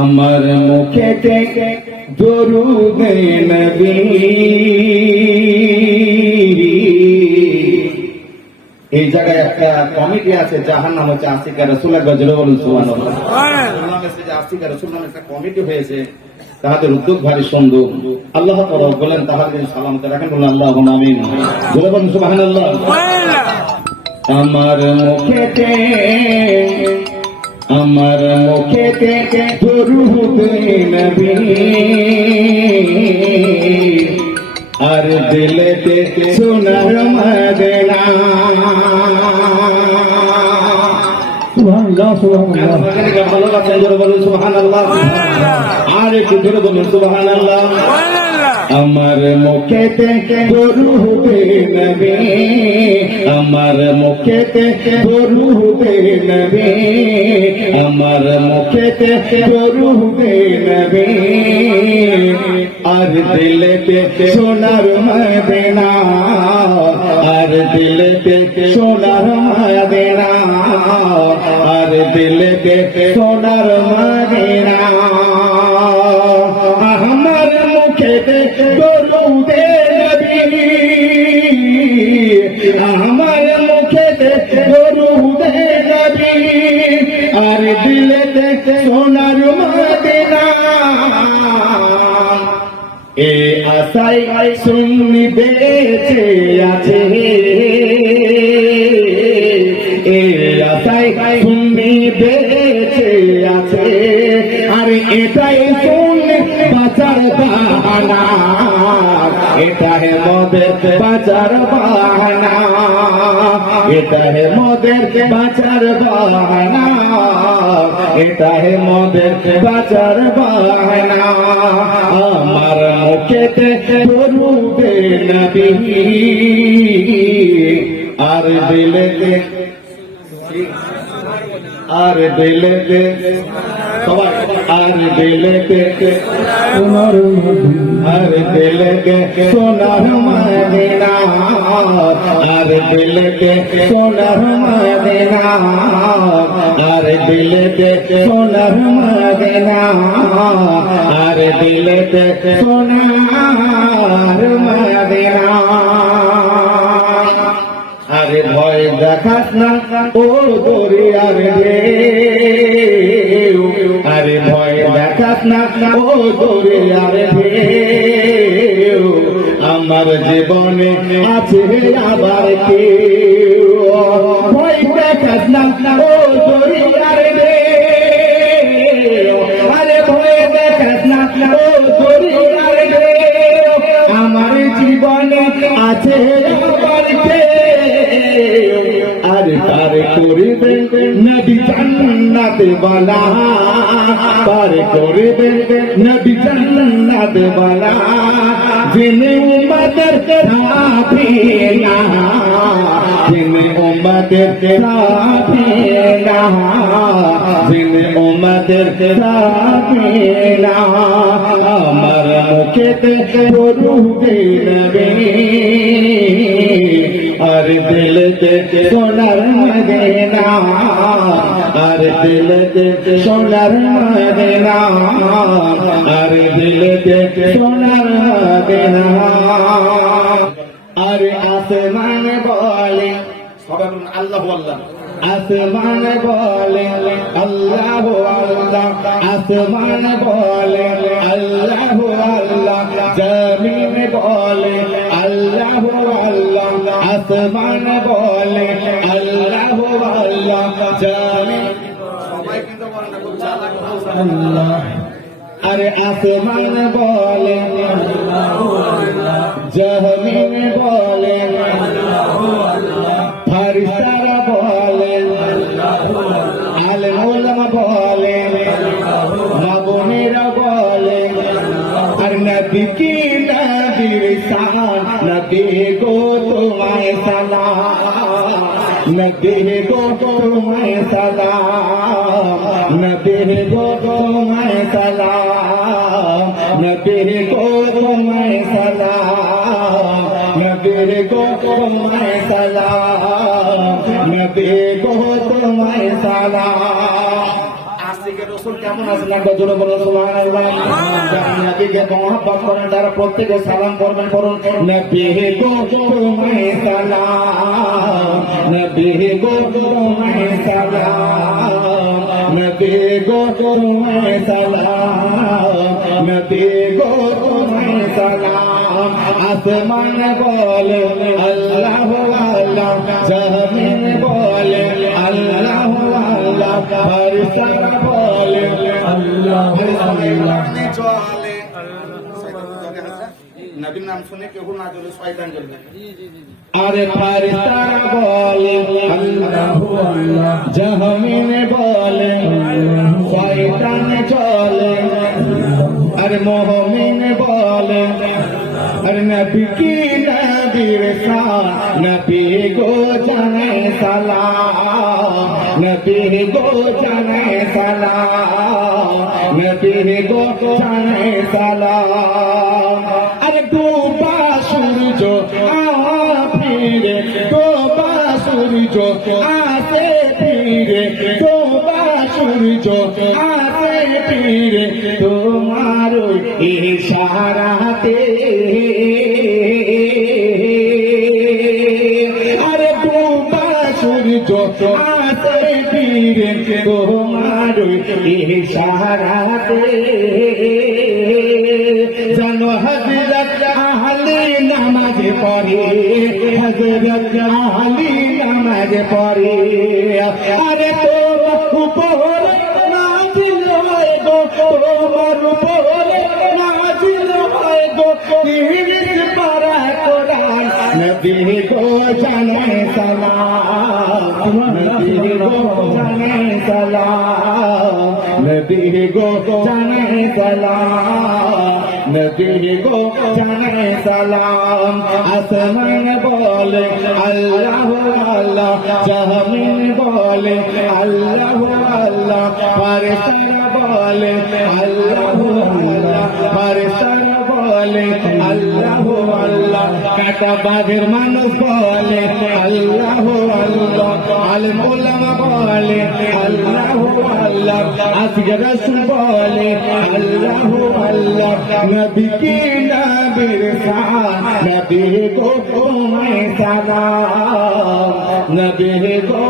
আমার মুখেতে দরুদ নবী। এই জায়গায় একটা কমিটি আছে, যাহার নাম হচ্ছে আশিকা রাসূল। গজলে বলুন সুবহানাল্লাহ। আশিকা রাসূল নামে একটা কমিটি হয়েছে, তাহাদের উদ্যোগ ভারী সুন্দর। আল্লাহ তাআলা বলেন তাহাদের সালামতে রাখেন, বলুন আল্লাহুম্মা আমিন। জোরে বলুন সুবহানাল্লাহ। আমার মুখেতে দরুদ নবী, আর দিলেতে সোনার মদিনা। সুবহানাল্লাহ সুবহানাল্লাহ। ভালোবাসেন জোরে বলুন সুবহানাল্লাহ। আর একটু জোরে বলুন সুবহানাল্লাহ। আমার মুখেতে দরুদ নবী, আমার মুখেতে দরুদ নবী, আমার মুখেতে দরুদ নবী, আর দিলেতে সোনার মদিনা, আর দিলেতে সোনার মদিনা, আর দিলেতে সোনার মদিনা। আমার মুখেতে দরুদ নবী, আমার মুখেতে দরুদ নবী, আর দিলেতে সোনার মদিনা। এ আশায় সুন্নি বেঁচে আছে, এ আশায় সুন্নি বেঁচে আছে, আর এটাই সুন্নি বাঁচার বাহানা, এটা হে মোদের বাঁচার বাহানা, এটা হে মোদের বাঁচার বাহানা, এটা হে মোদের বাঁচার বাহানা। আমার মুখেতে দরুদ নবী, আর দিলেতে, আর দিলেতে সবাই, আর দিলেতে সোনার মদিনা, আর দিলেতে সোনার মদিনা, আর দিলেতে সোনার মদিনা, আর দিলেতে সোনার মদিনা, আর দিলেতে সোনার মদিনা। আরে ভয় দেখাস না ও দরিয়ার ঢেউ, আরে ভয় দেখাস না ও দরিয়ার ঢেউ, আমার জীবনে আছে আবার কেউ। ভয় দেখাস না ও দরিয়ার ঢেউ, আরে ভয় দেখাস না ও দরিয়ার ঢেউ, আমার জীবনে আছে আবার কেউ। আর তার করিবে নবী জান্নাতে বালা, তার করিবে নবী জান্নাতে বালা, যিনি উম্মতের সাফিনা, যিনি উম্মতের সাফিনা, যিনি উম্মতের সাফিনা। আমার মুখেতে দরুদ নবী, আর দিলেতে সোনার মদিনা, আর দিলেতে সোনার মদিনা, আর দিলেতে সোনার মদিনা। আর আসমান বলে, সবাই বলুন আল্লাহু আল্লাহ। আসমান বলে আল্লাহু আল্লাহ, আসমান বলে আল্লাহু আল্লাহ, জমিন বলে আল্লাহু আল্লাহ, আসমান বলে আল্লাহু আল্লাহ, জমিন সবাই কিন্তু আল্লাহ। আরে আসমান বলে আল্লাহু আল্লাহ, জমিন বলে আল্লাহু আল্লাহ, ফেরেশতারা বলে আল্লাহু আল্লাহ, আলেম উলামা বলে আল্লাহু আল্লাহ, নবীরা বলে আল্লাহু, আর নবী কি নবীর শান, নবী গো তোমায় সালাম, নবী গো তোমায় সালাম, নবী গো তোমায় সালাম, নবী গো তোমায় সালাম, নবী গো তোমায় সালাম, নবী গো তোমায় সালাম। আশিকের রাসূল কেমন আছেন একবার জোরে বলুন সুবহানাল্লাহ। যারা নবীকে মহব্বত করেন তারা প্রত্যেকে সালাম করবেন, করুন নবী গো তোমায় সালাম, নবী গো তোমায় সালাম, নবী গো তোমায় সালাম, নবী গো তোমায় সালাম। আসমান বলে আল্লাহু আল্লাহ, জমিন বলে আল্লাহু আল্লাহ, ফেরেশতা বলে আল্লাহু আল্লাহ। চলে নবীর নাম শুনে কেউ না চলে শয়তান চলবে। আরে ফেরেশতা বলে আল্লাহু আল্লাহ, জমিন বলে শয়তান চলে, আরে মুমিন বলে अरे नबी की नबीर शान, नबी को जाने सलाम, नबी को जाने सलाम, नबी को जाने सलाम। अरे डूबा सूरज फिरे, डूबा सूरज आसे फिरे, डूबा सूरज आसे फिरे, तुम्हारो इशाराते अरे डूबा सूरज आसे फिरे, तुम्हारो इशाराते जानो हजरत आहले नमाज पढ़े, हजरत आहले नमाज पढ़े। अरे तो ऊपर नाजिल होए गो, তোমার উপরে নাজিল হয় গো তিরিশ পারা কোরআন। নবী গো জানে সালাম, নবী গো জানে সালাম, নবী গো জানে সালাম, নবী গো জানে সালাম। আসমান বলে আল্লাহু আল্লাহ, জমিন বলে আল্লাহু আল্লাহ, ফেরেশতা বলে আল্লাহু আল্লাহ, ফেরেশতা বলে আল্লাহু আল্লাহ, কাটা বাঘের মানুষ বলে আল্লাহু আল্লাহ, আলেম ওলামা বলে আল্লাহু আল্লাহ, আশিকের রাসূল বলে আল্লাহু আল্লাহ। নবী কি নবীর শান, নবী গো তোমায় সালাম, নবী গো